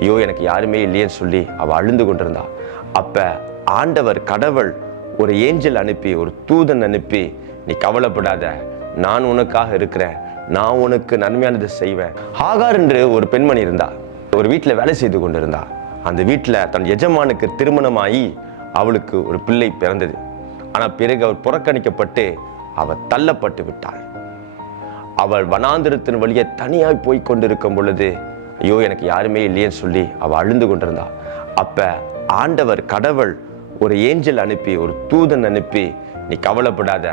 ஐயோ எனக்கு யாருமே இல்லையேன்னு சொல்லி அவள் அழுந்து கொண்டிருந்தா. அப்ப ஆண்டவர் கடவுள் ஒரு ஏஞ்சல் அனுப்பி ஒரு தூதன் அனுப்பி நீ கவலைப்படாத நான் உனக்காக இருக்கிறேன். நான் உனக்கு நன்மையானதை செய்வேன். ஹாகார் என்று ஒரு பெண்மணி இருந்தா ஒரு வீட்டில் வேலை செய்து கொண்டிருந்தா. அந்த வீட்டில் தன் எஜமானுக்கு திருமணமாகி அவளுக்கு ஒரு பிள்ளை பிறந்தது. ஆனால் பிறகு அவர் புறக்கணிக்கப்பட்டு அவள் தள்ளப்பட்டு விட்டாள். அவள் வனாந்திரத்தின் வழியே தனியாய் போய் கொண்டிருக்கும் பொழுது ஐயோ எனக்கு யாருமே இல்லையேன்னு சொல்லி அவள் அழுந்து கொண்டிருந்தா. அப்ப ஆண்டவர் கடவுள் ஒரு ஏஞ்சல் அனுப்பி ஒரு தூதன் அனுப்பி நீ கவலைப்படாத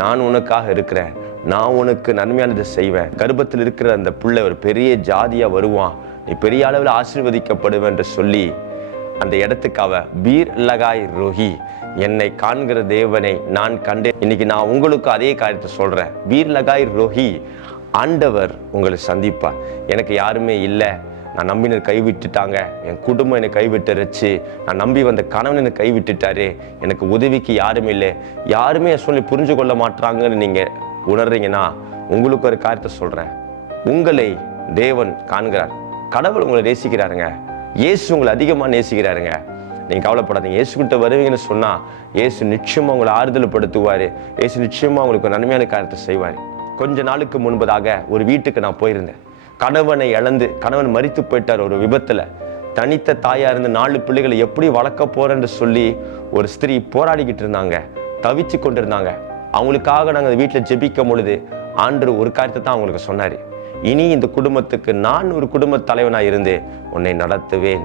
நான் உனக்காக இருக்கிறேன். நான் உனக்கு நன்மையானதை செய்வேன். கர்ப்பத்தில் இருக்கிற அந்த பிள்ளை ஒரு பெரிய ஜாதியா வருவான். நீ பெரிய அளவில் ஆசீர்வதிக்கப்படுவேன் என்று சொல்லி அந்த இடத்துக்காக பீர் லகாய் ரோஹி என்னை காண்கிற தேவனை நான் கண்டேன். இன்னைக்கு நான் உங்களுக்கு அதே காரியத்தை சொல்றேன். பீர் லகாய் ரோஹி ஆண்டவர் உங்களை சந்திப்பார். எனக்கு யாருமே இல்லை. நான் நம்பினர் கைவிட்டுட்டாங்க என் குடும்பம் என்னை கைவிட்டுருச்சு நான் நம்பி வந்த கணவன் என்னை கைவிட்டுட்டாரு எனக்கு உதவிக்கு யாரும் இல்லை. யாருமே என் சொல்லி புரிஞ்சு கொள்ள மாட்டாங்கன்னு நீங்கள் உணர்றீங்கன்னா உங்களுக்கு ஒரு காரியத்தை சொல்கிறேன் உங்களை தேவன் காண்கிறார். கடவுள் உங்களை நேசிக்கிறாருங்க. இயேசு உங்களை அதிகமாக நேசிக்கிறாருங்க. நீங்கள் கவலைப்படாதீங்க. இயேசு கிட்ட வருவீங்கன்னு சொன்னால் இயேசு நிச்சயமாக உங்களை ஆறுதல் படுத்துவார் இயேசு நிச்சயமாக உங்களுக்கு ஒரு நன்மையான காரியத்தை செய்வார். கொஞ்ச நாளுக்கு முன்பதாக ஒரு வீட்டுக்கு நான் போயிருந்தேன். கணவனை இழந்து கணவன் மறித்து போயிட்டார் ஒரு விபத்தில். தனித்த தாயாக இருந்து நாலு பிள்ளைகளை எப்படி வளர்க்க போறேன்னு சொல்லி ஒரு ஸ்திரீ போராடிக்கிட்டு இருந்தாங்க தவிச்சு கொண்டிருந்தாங்க. அவங்களுக்காக நாங்கள் வீட்டில் ஜெபிக்கும் பொழுது ஆண்டு ஒரு காரியத்தை தான் அவங்களுக்கு சொன்னார். இனி இந்த குடும்பத்துக்கு நான் ஒரு குடும்ப தலைவனாக இருந்து உன்னை நடத்துவேன்.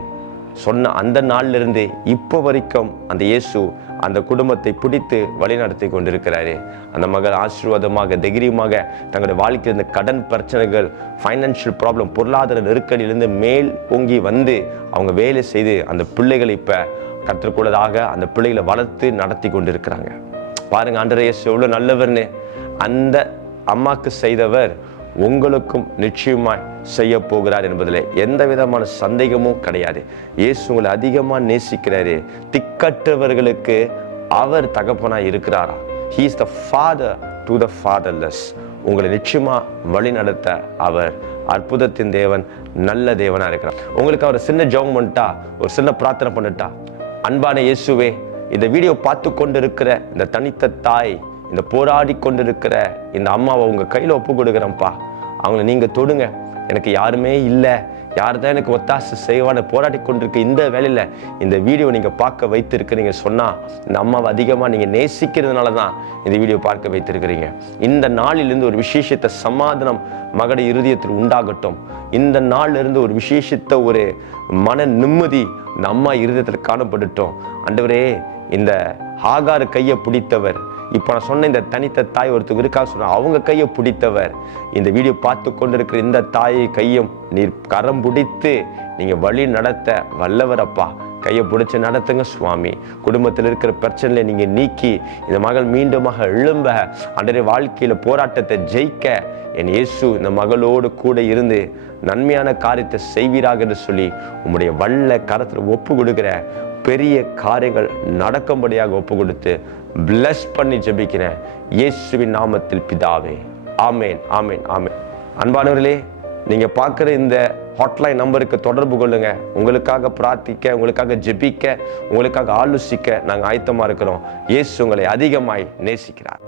சொன்ன அந்த நாள்லேருந்து இப்போ வரைக்கும் அந்த இயேசு அந்த குடும்பத்தை பிடித்து வழிநடத்தி கொண்டிருக்கிறாரு. அந்த மகள் ஆசீர்வாதமாக தைரியமாக தங்களுடைய வாழ்க்கையில் இருந்த கடன் பிரச்சனைகள் ஃபைனான்ஷியல் ப்ராப்ளம் பொருளாதார நெருக்கடியிலிருந்து மேல் ஓங்கி வந்து அவங்க வேலை செய்து அந்த பிள்ளைகளை இப்போ கற்றுக்கொள்ளதாக அந்த பிள்ளைகளை வளர்த்து நடத்தி கொண்டிருக்கிறாங்க. பாருங்க ஆண்டவர் இயேசு எவ்வளோ நல்லவர்னு. அந்த அம்மாக்கு செய்தவர் உங்களுக்கும் நிச்சயமாய் செய்ய போகிறார் என்பதில் எந்த விதமான சந்தேகமும் கிடையாது. இயேசு உங்களை அதிகமாக நேசிக்கிறாரு. திக்கற்றவர்களுக்கு அவர் தகப்பனாக இருக்கிறாரா? He is the father to the fatherless உங்களை நிச்சயமாக வழி நடத்த அவர் அற்புதத்தின் தேவன் நல்ல தேவனாக இருக்கிறார். உங்களுக்கு அவர் சின்ன ஜெபம் பண்ணிட்டா ஒரு சின்ன பிரார்த்தனை பண்ணிட்டா அன்பான இயேசுவே இந்த வீடியோ பார்த்து கொண்டு இருக்கிற இந்த தனித்த தாய் இந்த போராடி கொண்டிருக்கிற இந்த அம்மாவை உங்கள் கையில் ஒப்பு கொடுக்குறேன்ப்பா அவங்கள நீங்கள் தொடுங்க. எனக்கு யாருமே இல்லை. யார் தான் எனக்கு ஒத்தாசை செய்வான்னு போராடி கொண்டிருக்க இந்த வேலையில் இந்த வீடியோ நீங்கள் பார்க்க வைத்திருக்கிறீங்க சொன்னால் இந்த அம்மாவை அதிகமாக நீங்கள் நேசிக்கிறதுனால தான் இந்த வீடியோ பார்க்க வைத்திருக்கிறீங்க. இந்த நாளிலிருந்து ஒரு விசேஷத்தை சமாதானம் மகட இருதயத்தில் உண்டாகட்டும். இந்த நாளிலிருந்து ஒரு விசேஷத்த ஒரு மன நிம்மதி இந்த அம்மா இருதயத்தில் காணப்படட்டும். அண்டவரே இந்த ஆகார கையை பிடித்தவர் இப்போ நான் சொன்ன இந்த தனித்த தாய் ஒருத்தவங்க இருக்கா சொன்ன அவங்க கையை பிடித்தவர். இந்த வீடியோ பார்த்து கொண்டிருக்கிற இந்த தாயை கையும் நீர் கரம் பிடித்து நீங்கள் வழி நடத்த வல்லவரப்பா கையை பிடிச்சி நடத்துங்க சுவாமி. குடும்பத்தில் இருக்கிற பிரச்சனையை நீங்கள் நீக்கி இந்த மகள் மீண்டுமாக எழும்ப அன்றைய வாழ்க்கையில் போராட்டத்தை ஜெயிக்க என் இயேசு இந்த மகளோடு கூட இருந்து நன்மையான காரியத்தை செய்வீராக என்று சொல்லி உங்களுடைய வல்ல கரத்தில் ஒப்பு கொடுக்குற பெரிய காரியங்கள் நடக்கும்படியாக ஒப்பு கொடுத்து பிளஸ் பண்ணி ஜெபிக்கிறேன். இயேசுவின் நாமத்தில் பிதாவே. ஆமேன் ஆமேன் ஆமேன். அன்பானவர்களே நீங்கள் பார்க்குற இந்த ஹாட்லைன் நம்பருக்கு தொடர்பு கொள்ளுங்கள் உங்களுக்காக பிரார்த்திக்க உங்களுக்காக ஜெபிக்க உங்களுக்காக ஆலோசிக்க நாங்கள் ஆயத்தமாக இருக்கிறோம். இயேசு உங்களை அதிகமாய் நேசிக்கிறார்.